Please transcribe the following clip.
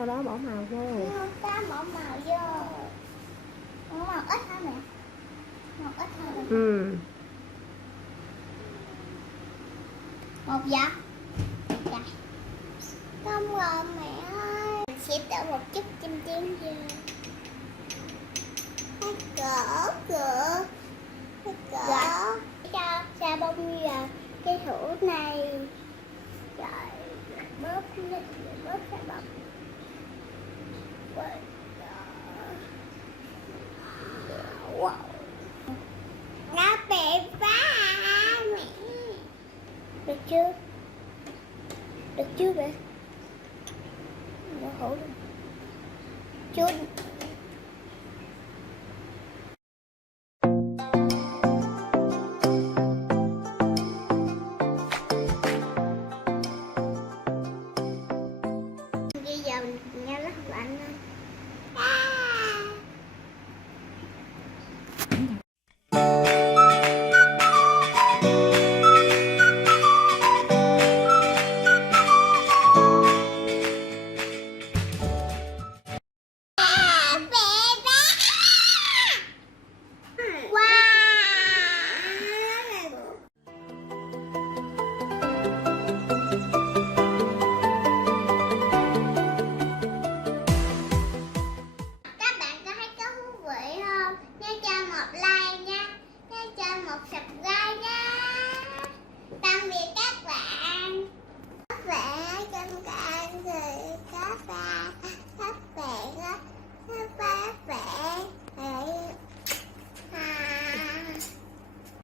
sau đó bỏ màu vô. Ta bỏ màu vô. Bỏ màu ít thôi mẹ. Màu ít thôi. Ừ. Một giọt. Dạ. Không rồi mẹ ơi. Mình sẽ đổ một chút chim chim vô. Cỡ. Cho ra bông vào cái hũ này. Rồi bóp lên, bóp ra bông. Wow. Nó bị phá mẹ. Được chưa? Được chưa mẹ? Nó hổ. Chưa.